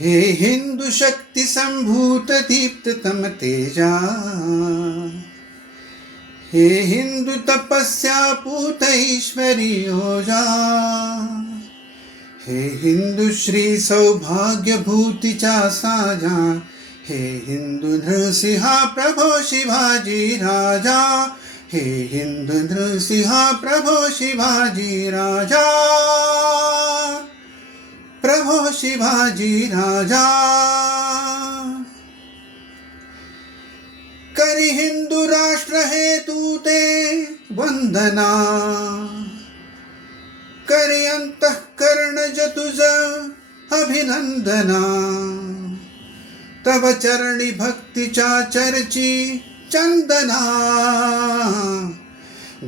हे हिंदू शक्ती संभूत दीप्ततम तेजा, हे हिंदू तपस्या पूत ईश्वरी ओजा, हे हिंदू श्री सौभाग्य भूतीचा साजा, हे हिंदू नृसिंहा प्रभो शिवाजी राजा, हे हिंदू नृसिंहा प्रभो शिवाजी राजा, प्रभो शिवाजी राजा. करी हिंदू राष्ट्र हे तू ते वंदना, करी अंतःकरण तुझ अभिनंदना, तव चरणी भक्तीच्या चर्ची चंदना,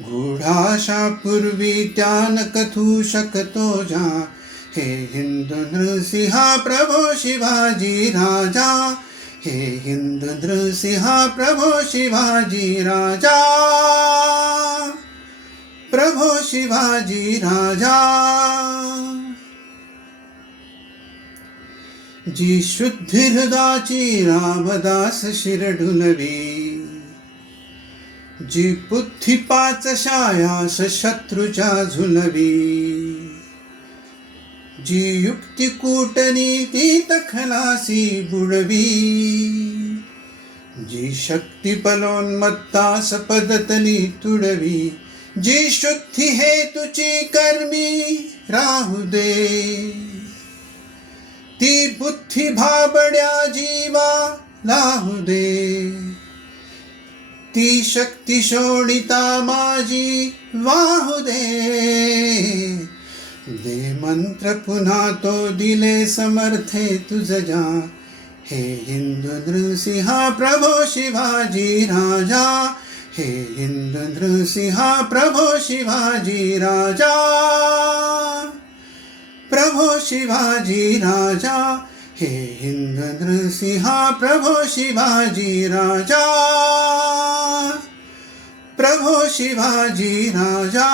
गूढाशा पूर्वी त्यान कथू शकतो जा, हे हिंदू नृसिंहा प्रभो शिवाजी राजा, हे हिंदू नृसिंहा प्रभो शिवाजी राजा, प्रभो शिवाजी राजा. जी शुद्धी हृदाची रामदास शिरढुलवी, जी बुद्धी पाच शायास शत्रूच्या झुलवी, जी युक्ती कूटनीतीत खलासी बुडवी, जी शक्ती पलोन्मत्तास पदतली तुडवी, जी शुद्धी हेतुची कर्मी राहू दे, ती बुद्धी भाबड्या जीवा लाहू दे, ती शक्ती शोणिता माझी वाहू दे, दे मंत्र पुन्हा तो दिले समर्थे तुझजा, हे हिंदू नृसिंहा प्रभो शिवाजी राजा, हे हिंदू नृसिंहा प्रभो शिवाजी राजा, प्रभो शिवाजी राजा, हे हिंदू नृसिंहा प्रभो शिवाजी राजा, प्रभो शिवाजी राजा.